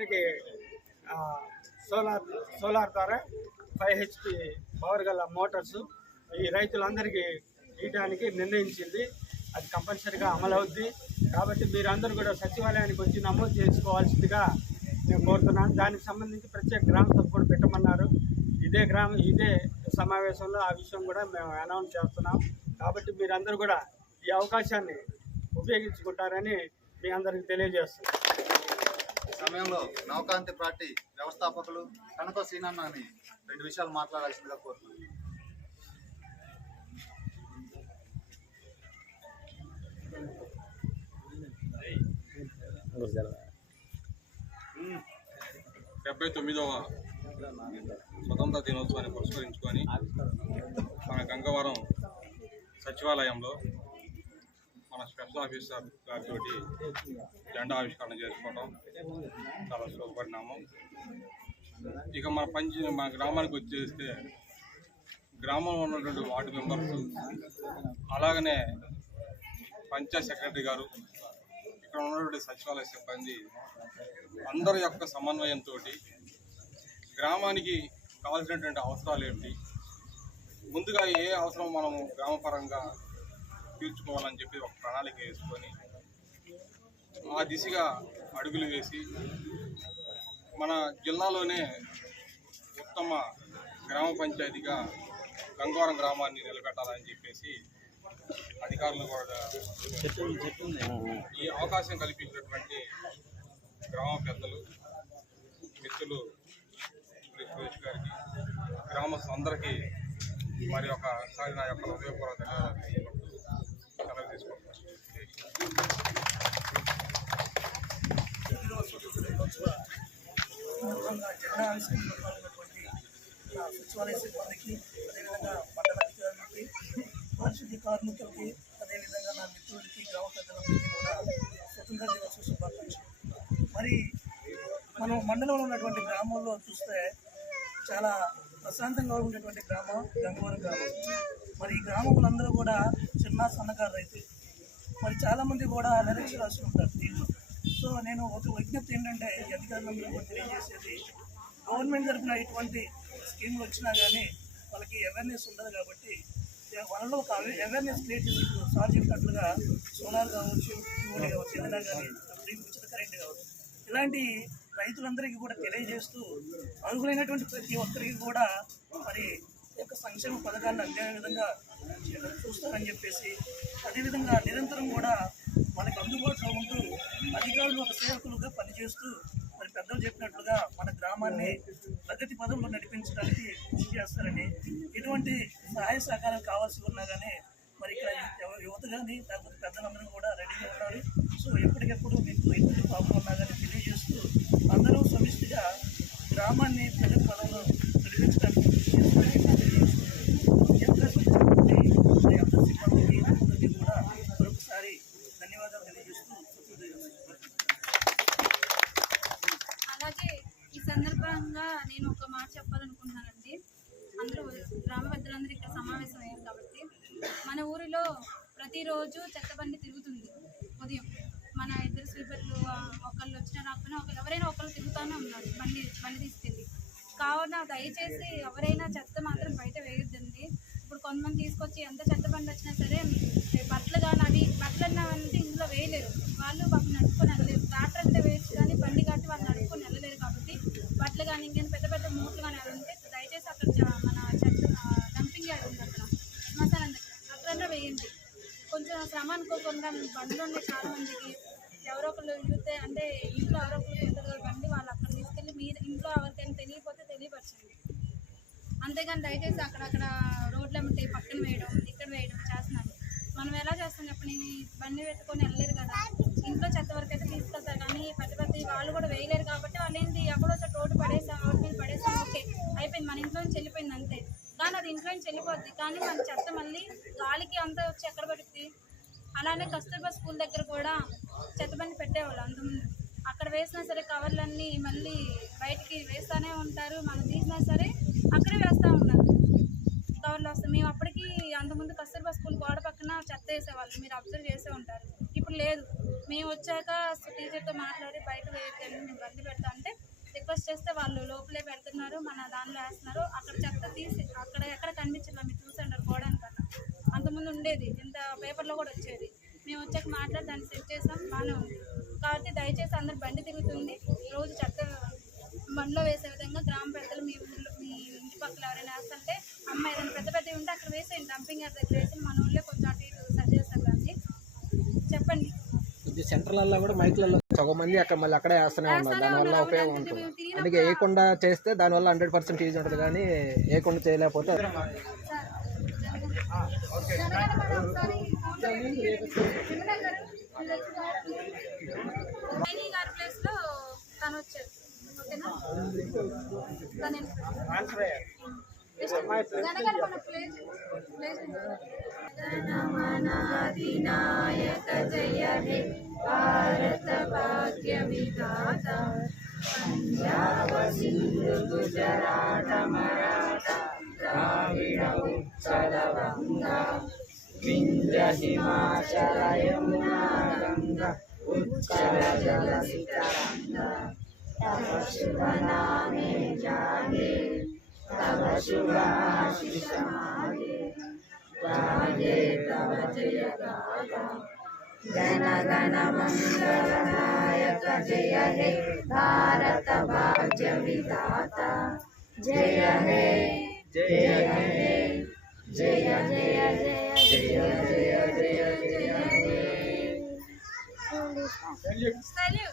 మనకి solar solar ద్వారా five HP power గల మోటార్స్ ఈ రైతులందరికీ ఇవ్వడానికి నిర్ణయించింది. అది కంపల్సరీగా అమలవుద్ది కాబట్టి మీరందరూ కూడా సచివాలయానికి వచ్చి నమోదు చేసుకోవాల్సిందిగా నేను కోరుతున్నాను. దానికి సంబంధించి ప్రత్యేక గ్రామ సభ కూడా పెట్టమన్నారు. ఇదే గ్రామ ఇదే సమావేశంలో ఆ విషయం కూడా మేము అనౌన్స్ చేస్తున్నాం. కాబట్టి మీరందరూ కూడా ఈ అవకాశాన్ని ఉపయోగించుకుంటారని మీ అందరికీ తెలియజేస్తున్నాం. సమయంలో నవకాంతి పార్టీ వ్యవస్థాపకులు కనక సీనన్న అని రెండు విషయాలు మాట్లాడాల్సిందిగా కోరుతున్నాను. డెబ్బై తొమ్మిదవ స్వతంత్ర దినోత్సవాన్ని పురస్కరించుకొని మన గంగవరం సచివాలయంలో మన స్పెషల్ ఆఫీసర్ గారితో జెండా ఆవిష్కరణ చేసుకోవడం చాలా శుభపరిణామం. ఇక మన పంచి మన గ్రామానికి వచ్చేస్తే గ్రామంలో ఉన్నటువంటి వార్డు మెంబర్స్ అలాగనే పంచాయత్ సెక్రటరీ గారు ఇక్కడ ఉన్నటువంటి సచివాలయ సిబ్బంది అందరి యొక్క సమన్వయంతో గ్రామానికి కావాల్సినటువంటి అవసరాలు ఏంటి ముందుగా ఏ అవసరం మనము గ్రామపరంగా తీర్చుకోవాలని చెప్పి ఒక ప్రణాళిక వేసుకొని ఆ దిశగా అడుగులు వేసి మన జిల్లాలోనే ఉత్తమ గ్రామ పంచాయతీగా గంగవరం గ్రామాన్ని నిలబెట్టాలని చెప్పేసి అధికారులు కూడా ఈ అవకాశం కల్పించినటువంటి గ్రామ పెద్దలు మిత్రులు సురేష్ గారికి గ్రామస్తులందరికీ మరి ఒకసారి నా యొక్క హృదయపూర్వక ధన్యవాదాలు జెండా ఆవిష్కరణలో నా సచివాలయ సిబ్బందికి అదేవిధంగా మండల అధికారులకి పారిశుద్ధ్య కార్మికులకి అదేవిధంగా నా మిత్రులకి గ్రామ పెద్దలందరికీ కూడా స్వతంత్ర దినోత్సవ శుభాకాంక్షలు మరి మనం మండలంలో ఉన్నటువంటి గ్రామంలో చూస్తే చాలా ప్రశాంతంగా ఉండేటువంటి గ్రామం గంగవరం గ్రామం. మరి ఈ గ్రామములందరూ కూడా చిన్న సన్నకారు రైతులు మరి చాలామంది కూడా కూడా రాసి ఉంటారు దీంట్లో. సో నేను ఒక విజ్ఞప్తి ఏంటంటే అధికారులందరూ కూడా తెలియజేసేది గవర్నమెంట్ తరఫున ఎటువంటి స్కీమ్లు వచ్చినా కానీ వాళ్ళకి అవేర్నెస్ ఉండదు కాబట్టి వాళ్ళలో ఒక అవేర్నెస్ క్రియేట్ చేసి సార్ చెప్పినట్లుగా సోలార్ కావచ్చు ఇంకోటి కావచ్చు ఏదైనా కానీ ఉచిత కరెంట్ కావచ్చు. ఇలాంటి రైతులందరికీ కూడా తెలియజేస్తూ అర్హులైనటువంటి ప్రతి ఒక్కరికి కూడా మరి యొక్క సంక్షేమ పథకాన్ని అందే విధంగా చూస్తారని చెప్పేసి అదేవిధంగా నిరంతరం కూడా మనకు అందుబాటులో ఉంటూ అధికారులు ఒక సేవకులుగా పనిచేస్తూ మరి పెద్దలు చెప్పినట్లుగా మన గ్రామాన్ని ప్రగతి పదంలో నడిపించడానికి కృషి చేస్తారని ఎటువంటి సహాయ సహకారం కావాల్సి ఉన్నా కానీ మరి ఇక్కడ యువత కానీ లేకపోతే పెద్దలందరూ కూడా రెడీగా ఉండాలి సో ఎప్పటికెప్పుడు మీకు ఎటువంటి ప్రాబ్లం ఉన్నా కానీ తెలియజేస్తూ అందరూ సమిష్టిగా గ్రామాన్ని ప్రగతి పదంలో నడిపించడానికి కృషి చేస్తారని తెలియజేస్తూ ఈ అవకాశం ఇచ్చినటువంటి మరి అందరి సిబ్బందికి అందరికీ కూడా మరొకసారి ధన్యవాదాలు తెలియజేస్తూ అలాగే ఈ సందర్భంగా నేను ఒక మాట చెప్పాలనుకుంటున్నానండి. అందరూ గ్రామ పెద్దలందరూ ఇక్కడ సమావేశం అయ్యారు కాబట్టి మన ఊరిలో ప్రతిరోజు చెత్త బండి తిరుగుతుంది. ఉదయం మన ఇద్దరు స్వీపర్లు ఒకళ్ళు వచ్చినా రాకపోయినా ఒకళ్ళు ఎవరైనా ఒకళ్ళు తిరుగుతూనే ఉన్నారు బండి బండి తీసుకెళ్ళి. కావున దయచేసి ఎవరైనా చెత్త మాత్రం బయట వేయొద్దండి. ఇప్పుడు కొంతమంది తీసుకొచ్చి ఎంత చెత్త బండి వచ్చినా సరే బట్టలు కానీ అవి బట్టలు అంటే ఇందులో వేయలేరు. వాళ్ళు పాపం నడుపుకొని వెళ్ళలేరు ట్రాక్టర్ అంటే వేయచ్చు కానీ బండి కాబట్టి వాళ్ళు నడుపుకొని వెళ్ళలేరు కాబట్టి బట్టలు కానీ ఇంకేం పెద్ద పెద్ద మూటలు కానీ అవి ఉంటే దయచేసి అక్కడ మన డంపింగ్ యార్డ్ ఉంది అక్కడ దగ్గర అక్కడన్నా వేయండి. కొంచెం శ్రమ అనుకోకుండా బండ్లు ఉన్నాయి చాలా మందికి ఎవరో ఒకళ్ళు చూస్తే అంటే ఇంట్లో ఎవరో ఒకళ్ళు చూస్తారు బండి వాళ్ళు అక్కడ తీసుకెళ్ళి మీరు ఇంట్లో ఎవరికైనా తెలియకపోతే తెలియపరచండి. అంతేగాని దయచేసి అక్కడక్కడ రోడ్లు అమ్మితే పక్కన వేయడం ఇక్కడ వేయడం చేస్తున్నారు. మనం ఎలా చేస్తాం చెప్పండి? నేను బండి పెట్టుకొని వెళ్ళలేదు కదా. ఇంట్లో చెత్త వరకు అయితే తీసుకెళ్తారు కానీ పెద్ద పెద్ద వాళ్ళు కూడా వేయలేరు కాబట్టి వాళ్ళు ఏంటి ఎక్కడో చోట రోడ్డు పడేసాం రోడ్డు మీద పడేసాం ఓకే అయిపోయింది మన ఇంట్లో నుంచి వెళ్ళిపోయింది అంతే. కానీ అది ఇంట్లో నుంచి వెళ్ళిపోద్ది. కానీ మన చెత్త మళ్ళీ గాలికి అంతా వచ్చి ఎక్కడ పడుతుంది అలానే కస్తూర్బా స్కూల్ దగ్గర కూడా చెత్త బండి పెట్టేవాళ్ళు అంతకుముందు అక్కడ వేసినా సరే కవర్లన్నీ మళ్ళీ బయటికి వేస్తూనే ఉంటారు. మనం తీసినా సరే అక్కడే వేస్తూ ఉన్నారు. కవర్లు వస్తాయి. మేము అప్పటికి అంతకుముందు కస్తూర్బా స్కూల్ గోడ పక్కన చెత్త వేసేవాళ్ళు. మీరు అబ్జర్వ్ చేసే ఉంటారు. ఇప్పుడు లేదు. మేము వచ్చాక టీచర్తో మాట్లాడి బయట వేయకండి మేము బంద్ పెడతా అంటే రిక్వెస్ట్ చేస్తే వాళ్ళు లోపలే పెడుతున్నారు మన దానిలో వేస్తున్నారు. అక్కడ చెత్త తీసి అక్కడ ఎక్కడ కనిపించలేదు మీరు చూసండి పోవడానికన్నా అంతకుముందు ఉండేది ఇంత పేపర్లో కూడా వచ్చేది. మేము వచ్చాక మాట్లాడి దాన్ని సెట్ చేసాం బాగానే ఉంది. కాబట్టి దయచేసి అందరు బండి తిరుగుతుంది. రోజు చెత్త బండిలో వేసే విధంగా గ్రామ పెద్దలు మీ ఊళ్ళో మీ ఇంటి పక్కల ఎవరైనా వేస్తుంటే అమ్మ ఏదైనా పెద్ద పెద్దవి ఉంటే అక్కడ వేసేయండి డంపింగ్ యార్డ్ దగ్గర వేసి మన ఊళ్ళో కొంచెం అటు ఇటు సరి చేస్తారు కానీ చెప్పండి. ఇది కూడా మైక్లలో సగం మంది అక్కడ మళ్ళీ అక్కడే వేస్తూనే ఉన్నారు దానివల్ల ఉపయోగం ఉంటుంది అందుకే వేయకుండా చేస్తే దానివల్ల హండ్రెడ్ పర్సెంట్ యూజ్ ఉంటుంది కానీ వేయకుండా చేయలేకపోతే జయ హే भारत भाग्य विधाता पंजाब सिंधु गुजरात मराठा द्राविड उत्कल हिमाचल यमुना गंगा उत्कल जल सितरंगा तव शुभ नामे जागे, तव शुभ आशिष मागे गाये तव जय गाया गण गण मंगल जय हे। भारत भाग्य विधाता जय हे। जय हे। जय जय जय जय जय जय जय